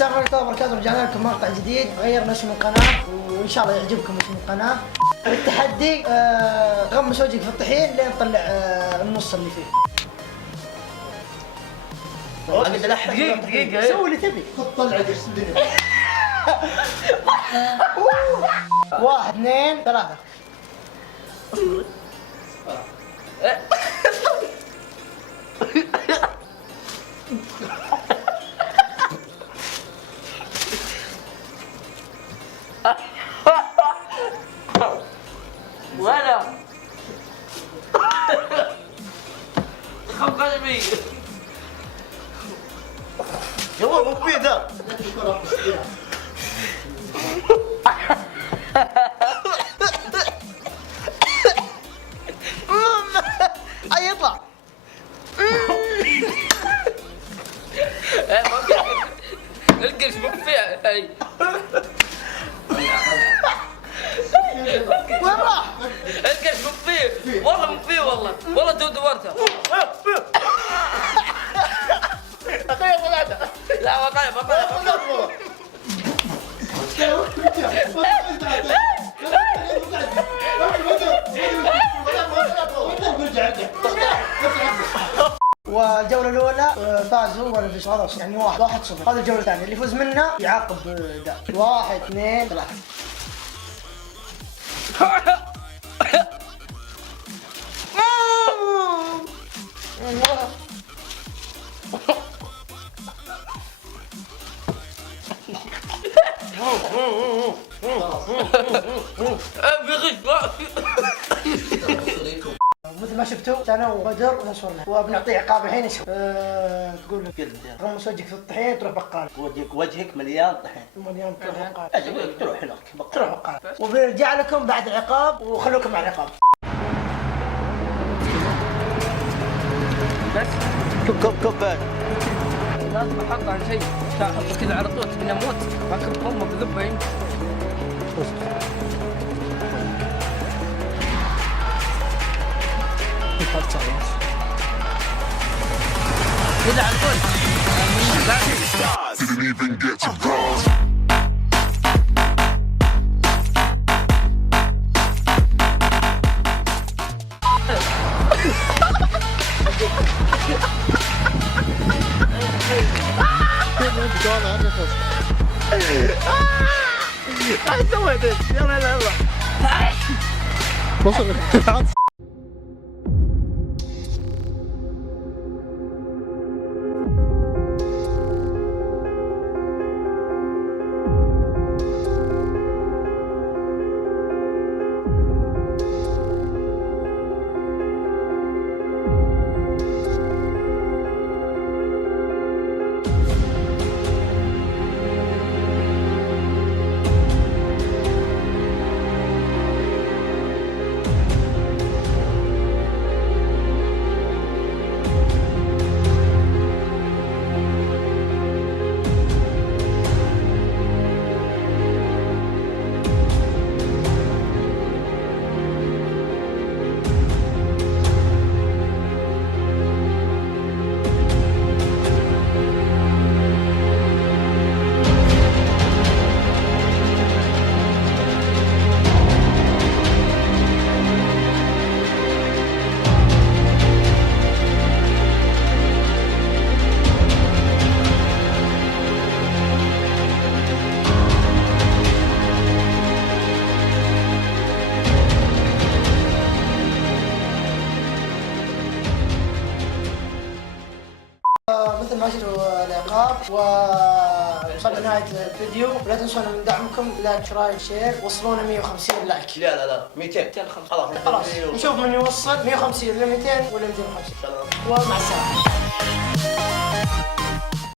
السلام عليكم ورحمة الله وبركاته. رجعنا لكم مقطع جديد، غيرنا اسم القناة وإن شاء الله يعجبكم اسم القناة. التحدي غمس وجهك في الطحين لين تطلع النص اللي فيه. دقيقة سوي اللي تبي. خذ طلع قرش الدنيا. 1 2 3. ولا خف قلبي يلا مو بيدا. يطلع. القرش مقفيع. وين راح؟ القرش مقفيع والله مقفيع والله دورته. اخي طلعت. لا بطايا والجولة الأولى فازوا ولا فيش خلاص يعني 1-0. هذه الجولة الثانية اللي يفوز منا يعاقب ده. 1 2 3. مثل ما شفتوا انا وبدر ونصرنا وبنعطيه عقاب الحين. ايش تقول لك غمس وجهك في الطحين تروح بقال. وجهك مليان طحين. مليان تروح بقال. اجل تروح هناك تروح بقال. وبنرجع لكم بعد العقاب وخلوكم مع العقاب. بس كب بعد. لازم احط على شيء احط كذا على طول تبي اموت اكل امه بذبه يمكن. كذا على طول. Didn't even get to bronze. سويت يلا يلا وصل. مثل ما شفتوا العقاب ووصلنا نهاية الفيديو. ولا تنسونا من دعمكم لايك شرايك شير. وصلونا 150 لايك. لا 200 خلاص نشوف من يوصل 150 ولا 200 ولا 250. ومع السلامة.